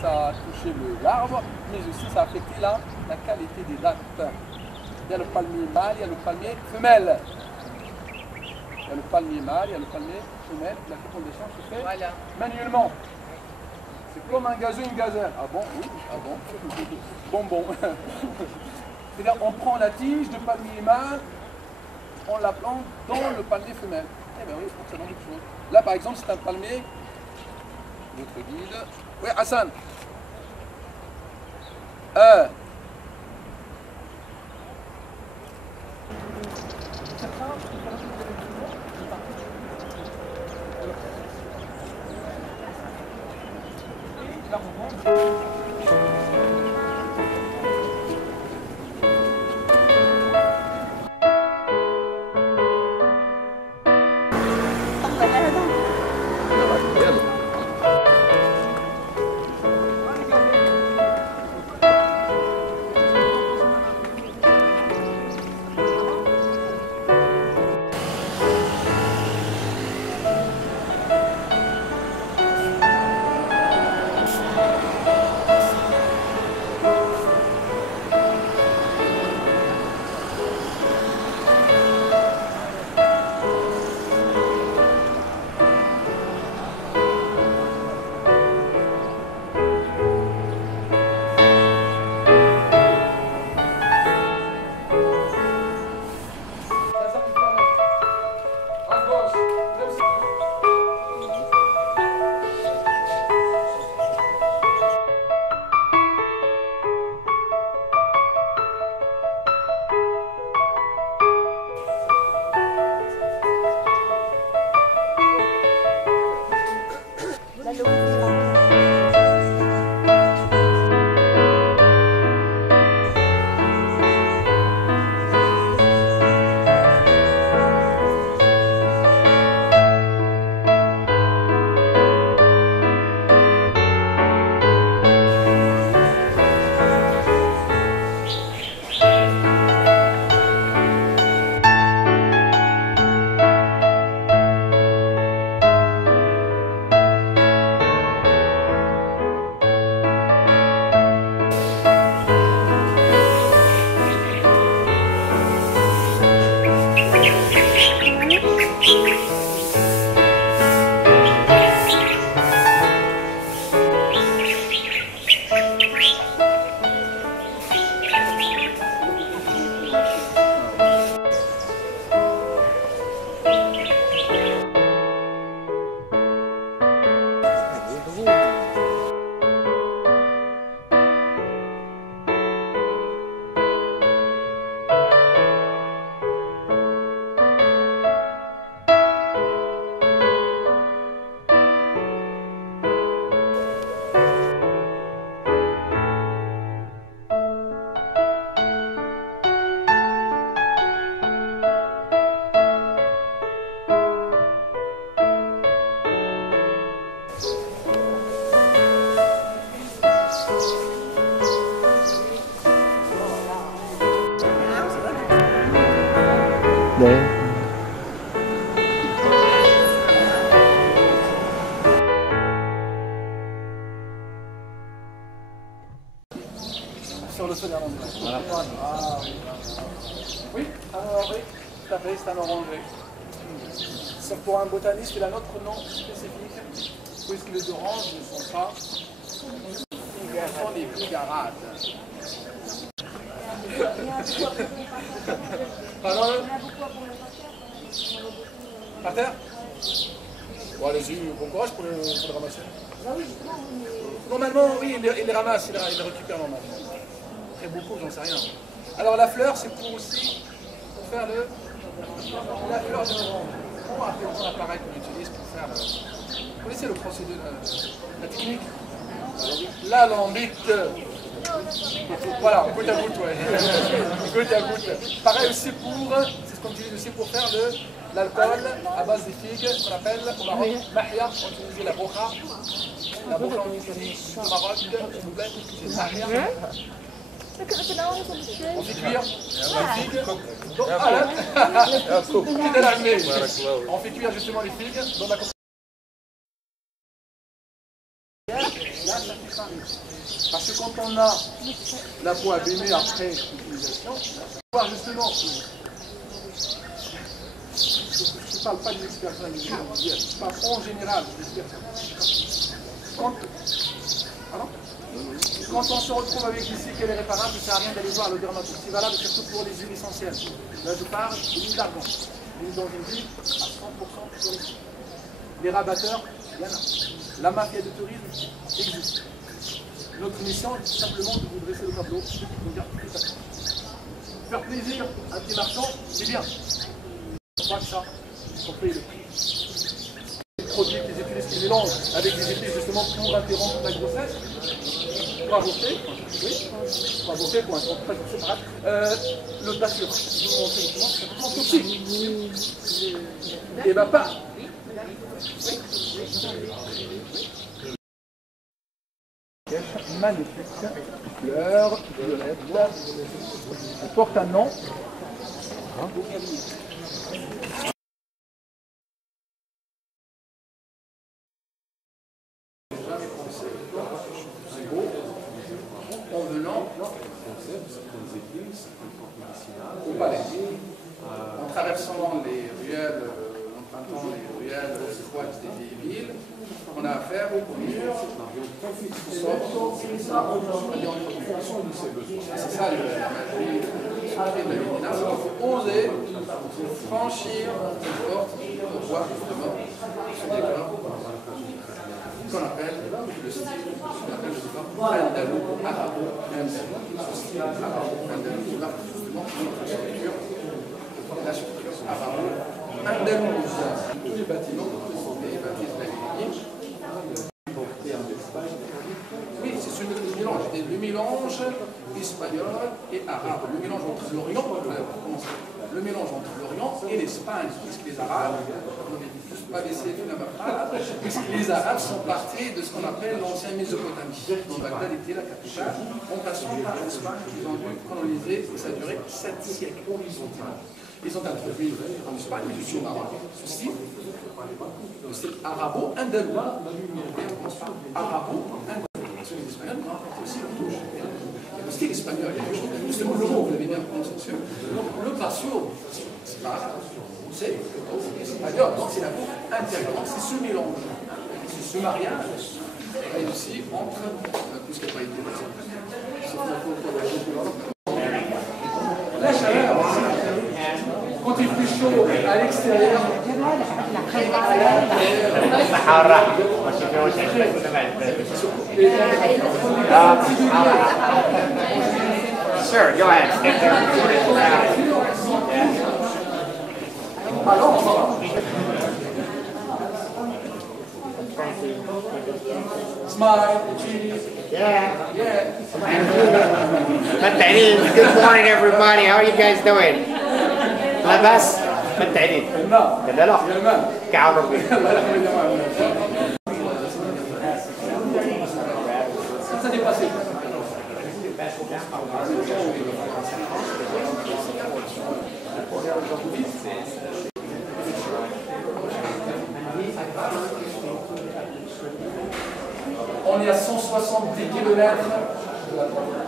ça a touché l'arbre, mais aussi ça a affecté la qualité des dattes. Il y a le palmier mâle, il y a le palmier femelle. Il y a le palmier mâle, il y a le palmier femelle. La fécondation se fait manuellement. C'est comme un gazeux, une gazelle. Ah bon? Oui. Ah bon? Bon. C'est-à-dire, on prend la tige de palmier mâle, on la plante dans le palmier femelle. Eh bien oui, je trouve que ça donne quelque chose. Là, par exemple, c'est un palmier. Notre guide. Oui, Hassan. Sur le sol voilà. Ah, oui, alors oui, tout à fait, c'est un orangé. Sauf pour un botaniste, il a notre nom spécifique, puisque les oranges ne sont pas, ce sont des bigarades. Pardon? Par terre? Bon, allez-y, bon courage pour le ramasser. Normalement, oui, il les ramasse, il les récupère normalement. Très beaucoup, j'en sais rien. Alors la fleur, c'est pour aussi pour faire la fleur de l'orange. On va appeler l'appareil qu'on utilise pour faire vous connaissez le procédé, la technique? L'alambic. Voilà, goutte à goutte, ouais. Goutte à goutte. Pareil aussi pour, c'est ce qu'on utilise aussi pour faire l'alcool à base des figues, qu'on appelle au Maroc mahia, on utilise la brocha. La brocha, on utilise au Maroc, s'il vous plaît, c'est mahia. On fait cuire la figue. On fait cuire justement les figues dans la Parce que quand on a la peau abîmée après l'utilisation, voir justement, je ne parle pas d'une expertise individuelle, je parle en général quand on se retrouve avec des séquelles irréparables, ça ne sert à rien d'aller voir le dermatologue. C'est valable surtout pour les huiles essentielles. Là, je parle de l'huile d'argan. L'huile d'origine à 100% sur les sites. Les rabatteurs, il y en a. La mafia de tourisme existe. Notre mission est tout simplement de vous dresser le tableau, de dire tout à fait. Faire plaisir à un petit marchand, c'est bien. On voit que ça, on paye le prix. Les produits qu'ils utilisent, qu'ils mélangent avec des effets justement pour interrompre la grossesse, pour avorter, oui, pour avorter, pour interrompre la grossesse, c'est bref. Le tassure, je vous montre justement, c'est complètement toxique. Et va pas. Magnifique, fleur violette, elle porte un nom. C'est beau, en venant au palais, en traversant les ruelles, empruntant les ruelles étroites des vieilles villes, on a affaire au mur. C'est ça la magie secrète de la Médina, c'est qu'il faut oser franchir cette porte pour voir justement ce décor qu'on appelle le style, qu'on appelle le décor andalou, arabo-andalou. Ce style arabo-andalou qui marque justement notre structure, la structure arabo-andalouse. Tous les bâtiments sont des bâtiments islamiques. Oui, c'est le mélange. Le mélange espagnol et arabe. Le mélange entre l'Orient, le mélange entre l'Orient et l'Espagne. Puisque les Arabes, on n'est tous pas laissés puisque les Arabes sont partis de ce qu'on appelle l'ancienne Mésopotamie. Donc Bagdad était la capitale. En passant par l'Espagne, ils ont dû coloniser et ça a duré 7 siècles. Ils ont introduit en Espagne, mais aussi au Maroc, ce style arabo-andalou. Arabo-andalou. Les Espagnols ont apporté aussi leur touche. Le style espagnol, justement le mot, vous l'avez bien prononcé, monsieur. Le patio, c'est pas arabe, c'est espagnol, donc c'est la bouffe intérieure, c'est ce mélange, c'est ce mariage réussi entre tout ce qui n'a pas été la chaleur, quand il fait chaud à l'extérieur, Sure, go ahead. Smile, cheese. Yeah. Yeah. Good morning, everybody. How are you guys doing? لاباس؟ متعدين. كذا لا. كعربي. On est à 170 km de la frontière.